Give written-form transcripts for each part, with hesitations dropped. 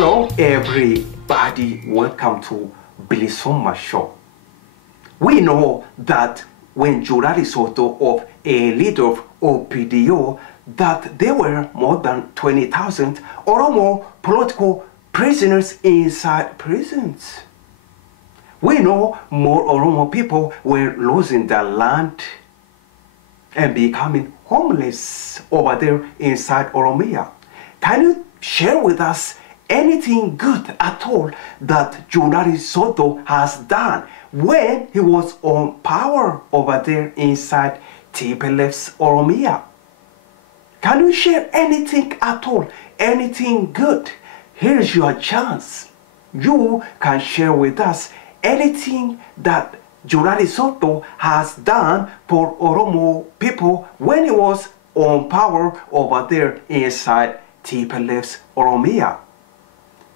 Hello everybody, welcome to BilisummaaShow. We know that when Jurari Soto of a leader of OPDO that there were more than 20,000 Oromo political prisoners inside prisons. We know more Oromo people were losing their land and becoming homeless over there inside Oromia. Can you share with us anything good at all that Jurari Soto has done when he was on power over there inside TPLF's Oromia? Can you share anything at all, anything good? Here's your chance. You can share with us anything that Jurari Soto has done for Oromo people when he was on power over there inside TPLF's Oromia.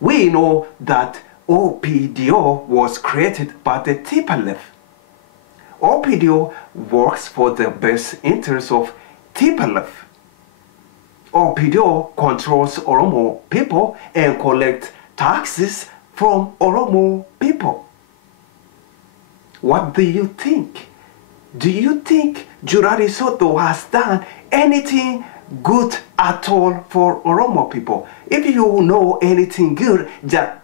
We know that OPDO was created by the TPLF. OPDO works for the best interests of TPLF. OPDO controls Oromo people and collects taxes from Oromo people. What do you think? Do you think Jurari Soto has done anything good at all for Oromo people? If you know anything good that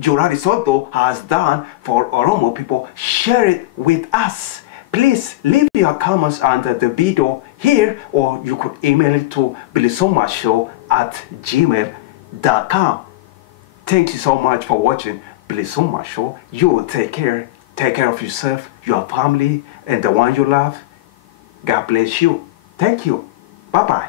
Jurari Soto has done for Oromo people, share it with us. Please leave your comments under the video here, or you could email it to BilisummaaShow@gmail.com. Thank you so much for watching BilisummaaShow. You take care. Take care of yourself, your family, and the one you love. God bless you. Thank you. Bye-bye.